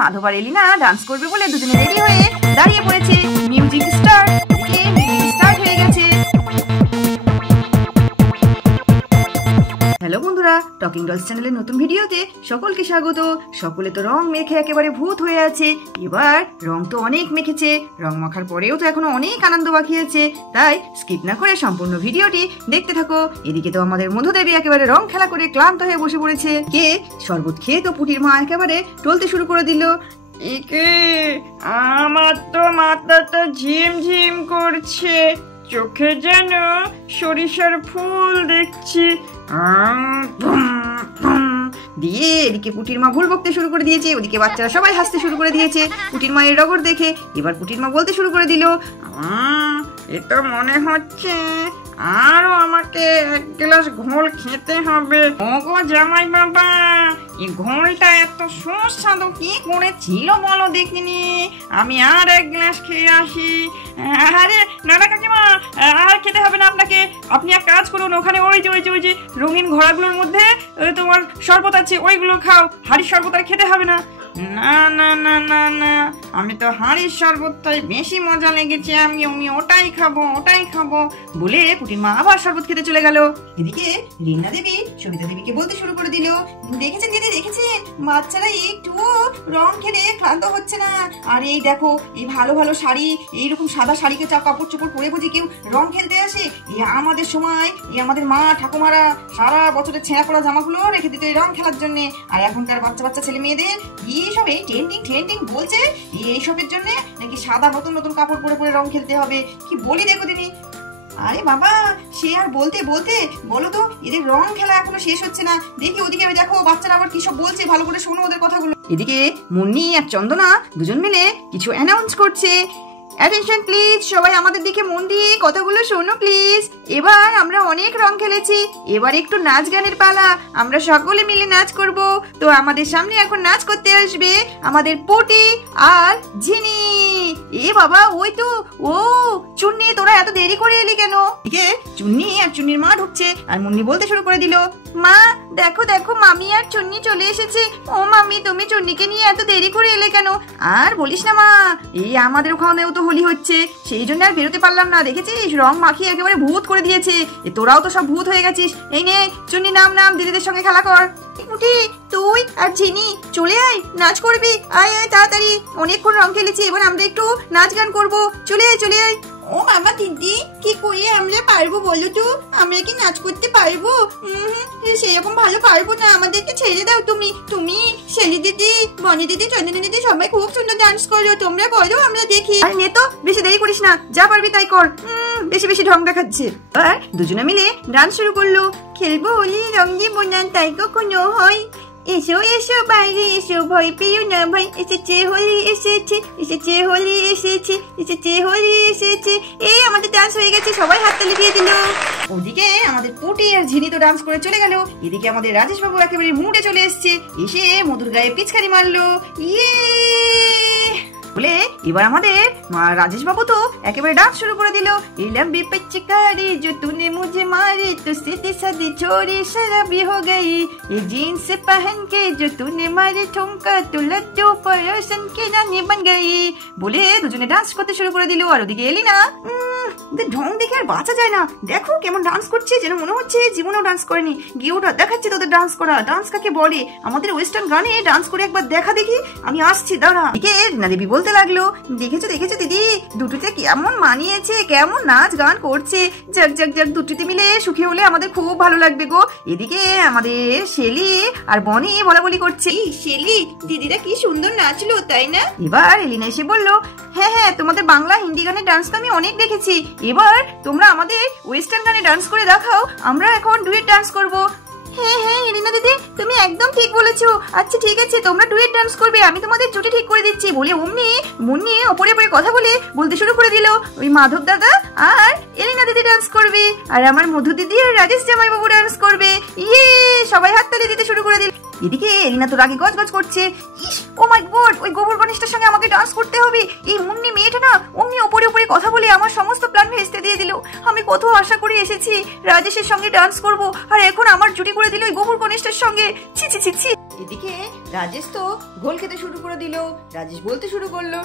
মাধব আর এলিনা dance করবে বলে দুজনে রেডি হয়ে দাঁড়িয়ে পড়েছে। Music start. মিউজিক স্টার্ট হয়ে গেছে। হ্যালো বন্ধুরা, টকিং ডলস চ্যানেলের নতুন ভিডিওতে সকলকে স্বাগত। সকলে তো রং মেখে একেবারে ভূত হয়ে আছে। এবার রং তো অনেক মেখেছে, রং মাখার পরেও তো এখনো অনেক আনন্দ বাকিয়েছে, তাই স্কিপ না করে সম্পূর্ণ ভিডিওটি দেখতে থাকো। এদিকে তো আমাদের মধুদেবী একেবারে রং খেলা করে ক্লান্ত হয়ে বসে পড়েছে। কে শরবত খেয়ে তো পুটির মা একেবারে টলতে শুরু করে দিল। একে আমার তো মাথাটা ঝিমঝিম করছে, চোখে যেন সরিষার ফুল দেখছি। দিয়ে এদিকে পুটির মা ভুল বকতে শুরু করে দিয়েছে, ওদিকে বাচ্চারা সবাই হাসতে শুরু করে দিয়েছে পুটির মায়ের রগর দেখে। এবার পুটির মা বলতে শুরু করে দিল, এ তো মনে হচ্ছে আরো আমাকে এক গ্লাস ঘোল খেতে হবে। ওগো জামাই বাবা, এই ঘোলটা এত সুস্বাদু কি করে ছিল বলো দেখিনি, আমি আর এক গ্লাস খেয়ে আসি। আরে নানা কাকিমা, আর খেতে হবে না আপনাকে, আপনি এক কাজ করুন, ওখানে ওই যে রঙিন ঘোড়াগুলোর মধ্যে তোমার শরবত আছে, ওইগুলো খাও, হাড়ির শরবত আর খেতে হবে না। না না না না না, আমি তো হাড়ির শরবতটাই বেশি মজা লেগেছে, আমি ওটাই খাবো বলে পুটির মা আবার শরবত খেতে চলে গেল। এদিকে রিনা দেবী সবিতা দেবীকে বলতে শুরু করে দিল, দেখেছেন দিদি দেখেছেন, বাচ্চারা একটু রং খেলে ক্লান্ত হচ্ছে না। আর এই দেখো, এই ভালো ভালো শাড়ি, এইরকম সাদা শাড়িকে কাপড় চোপড় পরে বুঝি কেউ রং খেলতে আসে? এই আমাদের সময় এই আমাদের মা ঠাকুমারা সারা বছরের ছেঁড়া পড়া জামাগুলো রেখে দিত এই রং খেলার জন্য। আর এখনকার বাচ্চা ছেলে মেয়েদের এইসব এই ট্রেন্ডিং বলছে এইসবের জন্য নাকি সাদা নতুন কাপড় পরে রং খেলতে হবে। কি বলি দেখো দিদি। আরে বাবা, সে আর বলতে বলো তো, এদের রং খেলা এখনো শেষ হচ্ছে না। দেখি ওদিকে দেখো বাচ্চারা আবার কি সব বলছে, ভালো করে শোনো ওদের কথাগুলো। এদিকে মুন্নি আর চন্দনা দুজন মিলে কিছু অ্যানাউন্স করছে। অ্যাটেনশন প্লিজ, সবাই আমাদের দিকে মন দিয়ে কথাগুলো শোনো প্লিজ। এবার আমরা অনেক রং খেলেছি, এবার একটু নাচ গানের পালা, আমরা সকলে মিলে নাচ করব। তো আমাদের সামনে এখন নাচ করতে আসবে আমাদের পুটি আর ঝিনি। এ বাবা, ওই তো, ও চুন্নি, তোরা এত দেরি করে এলি কেন? এদিকে চুন্নি আর চুন্নির মা ঢুকছে, আর মুন্নি বলতে শুরু করে দিল, মা দেখো মামি আর চুন্নি চলে এসেছে। ও মামি, তুমি চুন্নিকে নিয়ে এত দেরি করে এলে কেন? আর বলিস না মা, এই আমাদের ওখানেও তো হোলি হচ্ছে, সেই জন্য আর বেরোতে পারলাম না। দেখেছিস রং মাখিয়ে একেবারে ভূত করে দিয়েছে, তোরাও তো সব ভূত হয়ে গেছিস। এই নে চুন্নি, নাম দিদিদের সঙ্গে খেলা কর। তুই আর ঝিনি চলে আয়, নাচ করবি, আয় তাড়াতাড়ি, অনেকক্ষণ রং খেলেছি, এবার আমরা একটু নাচ গান করবো, চলে আয়। ও বাবা দিদি, কি করে আমরা পারবো বলো তো? আমরা কি নাচ করতে পারবো? সেরকম ভালো পারবো না, আমাদেরকে ছেড়ে দাও। তুমি শেলি দিদি, বনি দিদি, চন্দনা দিদি সবাই খুব সুন্দর ডান্স করো, তোমরা করো, আমরা দেখি। আর নে তো, বেশি দেরি করিস না, যা পারবি তাই কর। বেশি ঢং দেখাচ্ছে। আর দুজনে মিলে ডান্স শুরু করলো। খেলবো হোলি, রং দিব না তাই কখনো হয়, এসো বাইরে এসো, ভয় পেও না ভাই, এসেছে হোলি এসেছে। এই আমাদের ডান্স হয়ে গেছে, সবাই হাততালি দিয়ে দিল। ওদিকে আমাদের পুটি আর ঝিনি তো ডান্স করে চলে গেল। এদিকে আমাদের রাজেশ বাবু একেবারে মুডে চলে এসছে, এসে মধুর গায়ে পিচকারি মারলো। বলে এবার আমাদের রাজেশ বাবু তো একেবারে ডান্স শুরু করে দিল। এই লম্বি পিচকারি जो तूने मुझे मारी तो सीधी सादी छोरी शराबी हो गई, ये जीन्स पहन के जो तूने मारी ठुमका तो लड्डू परोसन की रानी बन गई। বলে দুজনে ডান্স করতে শুরু করে দিল। আর ওদিকে এলিনা, ওদের ঢং দেখে আর বাঁচা যায় না, দেখো কেমন ডান্স করছে, যেন মনে হচ্ছে জীবনেও ডান্স করেনি। গিয়ে ওটা দেখাচ্ছে তোদের ডান্স করা, ডান্স কাকে বলে, আমাদের ওয়েস্টার্ন গানে ডান্স করে একবার দেখা দেখি, আমি আসছি দাঁড়া। রিনা দেবী বলতে লাগলো, দেখেছো দিদি, দুটোতে কেমন মানিয়েছে, কেমন নাচ গান করছে, যাক দুটোতে মিলে সুখী হলে আমাদের খুব ভালো লাগবে গো। এদিকে আমাদের শেলি আর বনি বলাবলি করছে, শেলি দিদিরা কি সুন্দর নাচলো তাই না? এবার এলিনা এসে বলল, হ্যাঁ তোমাদের বাংলা হিন্দি গানের ডান্স তো আমি অনেক দেখেছি, এবার তোমরা আমাদের ওয়েস্টার্ন গানে ডান্স করে দেখাও, আমরা এখন ডুয়েট ডান্স করবো। হ্যাঁ এলিনা দিদি, তুমি একদম ঠিক বলেছো। আচ্ছা ঠিক আছে, তোমরা ডুয়েট ডান্স করবে, আমি তোমাদের জুটি ঠিক করে দিচ্ছি। বলে অমনি মুন্নি ওপরে কথা বলতে শুরু করে দিল, ওই মাধব দাদা আর এলিনা দিদি ডান্স করবে, আর আমার মধু দিদি আর রাজেশ জামাই বাবু ডান্স করবে। সবাই হাততালি দিতে শুরু করে দিল। এদিকে এলিনা তো রাগে গজগজ করছে, ও মাই গড, ওই গোবর গণেশটার সঙ্গে আমাকে ডান্স করতে হবে। এই মুন্নি মেয়েটা না অমনি ওপরে কথা বলে আমার সমস্ত প্ল্যান ভেস্তে দিয়ে দিল। আমি কত আশা করে এসেছি রাজেশের সঙ্গে ডান্স করব, আর এখন আমার জুটি করে দিল ওই গোবর গণেশটার সঙ্গে। ছি। এদিকে রাজেশ তো ঘোল খেতে শুরু করে দিল। রাজেশ বলতে শুরু করলো,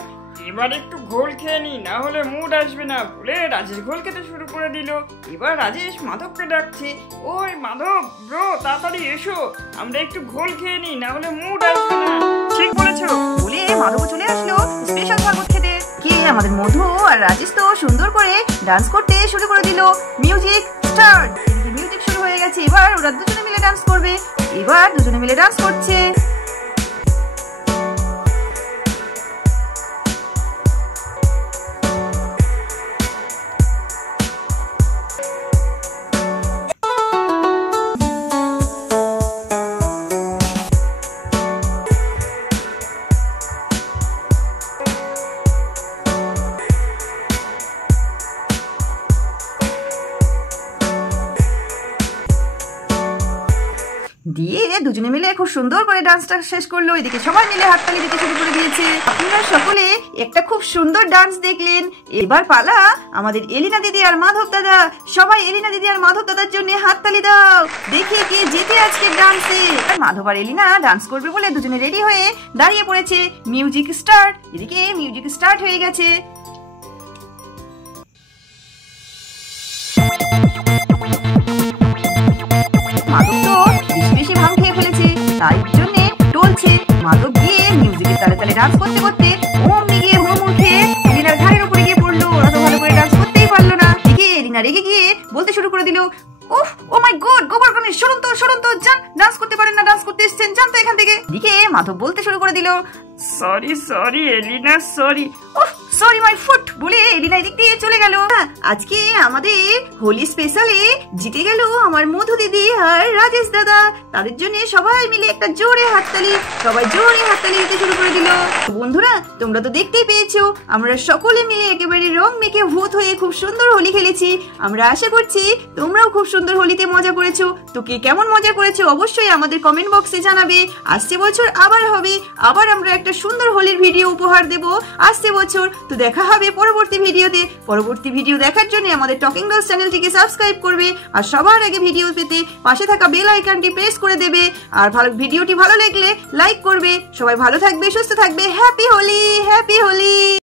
এবার একটু ঘোল খেয়ে নি, না হলে মুড আসবে না বলে রাজেশ ঘোল খেতে শুরু করে দিল। এবার রাজেশ মাধবকে ডাকছে, ওই মাধব ব্রো তাড়াতাড়ি এসো, আমরা একটু ঘোল খেয়ে নি, না হলে মুড আসবে না। ঠিক বলেছো বলে মাধব চলে আসলো স্পেশাল শরবত খেতে। কি আমাদের মধু আর রাজেশ তো সুন্দর করে ডান্স করতে শুরু করে দিল। Music start. মিউজিক শুরু হয়ে গেছে, এবার ওরা দুজনে মিলে ডান্স করবে। এবার দুজনে মিলে ডান্স করছে। দিয়ে দুজনে মিলে খুব সুন্দর করে ডান্সটা শেষ করলো। এদিকে সবাই মিলে হাততালি দিতে শুরু করে দিয়েছে। আপনারা সকলে একটা খুব সুন্দর ডান্স দেখলেন। এবার পালা আমাদের এলিনা দিদি আর মাধব দাদা। সবাই এলিনা দিদি আর মাধব দাদার জন্য হাততালি দাও, দেখি কে জিতে আজকে ডান্সে। মাধব আর এলিনা ডান্স করবে বলে দুজনে রেডি হয়ে দাঁড়িয়ে পড়েছে। Music start. এদিকে মিউজিক স্টার্ট হয়ে গেছে। মাধব তো বেশি ভাঙ খেয়ে ফেলেছে, তাই জন্যে টলছে। মাধব গিয়ে মিউজিকের তালে তালে ডান্স করতে করতে অমনি গিয়ে হুড়মুড় খেয়ে এলিনার ঘাড়ের উপরে গিয়ে পড়লো। ওরা তো ভালো করে ডান্স করতেই পারলো না। এদিকে এলিনা রেগে গিয়ে বলতে শুরু করে দিল, ওহ ও মাই গড, গোবর গণেশ সরুন তো যান, ডান্স করতে পারেন না, ডান্স করতে এসেছেন, যান তো এখান থেকে। এদিকে মাধব বলতে শুরু করে দিল, sorry Elina sorry. Oh sorry my foot বলে এলিনা এদিক দিয়ে চলে গেল। আজকে আমাদের হোলি স্পেশালে জিতে গেল আমার মধু দিদি আর রাজেশ দাদা। তাদের জন্য সবাই মিলে একটা জোরে হাততালি দিতে শুরু করে দিল। বন্ধুরা তোমরা তো দেখতেই পেয়েছো, আমরা সকলে মিলে একেবারে রং মেখে ভূত হয়ে খুব সুন্দর হোলি খেলেছি। আমরা আশা করছি তোমরাও খুব সুন্দর হোলিতে মজা করেছো। তো কে কেমন মজা করেছো অবশ্যই আমাদের কমেন্ট বক্সে জানাবে। আসছে বছর আবার হবে, আবার আমরা একটা সুন্দর হোলির ভিডিও উপহার দেব আসছে বছর। তো দেখা হবে পরবর্তী ভিডিওতে। পরবর্তী ভিডিও দেখার জন্য আমাদের টকিং ডলস চ্যানেলটিকে সাবস্ক্রাইব করবে আর সবার আগে ভিডিও পেতে পাশে থাকা বেল আইকনটি প্রেস করে দেবে। আর ভিডিওটি ভালো লাগলে লাইক করবে। সবাই ভালো থাকবে, সুস্থ থাকবে। হ্যাপি হোলি।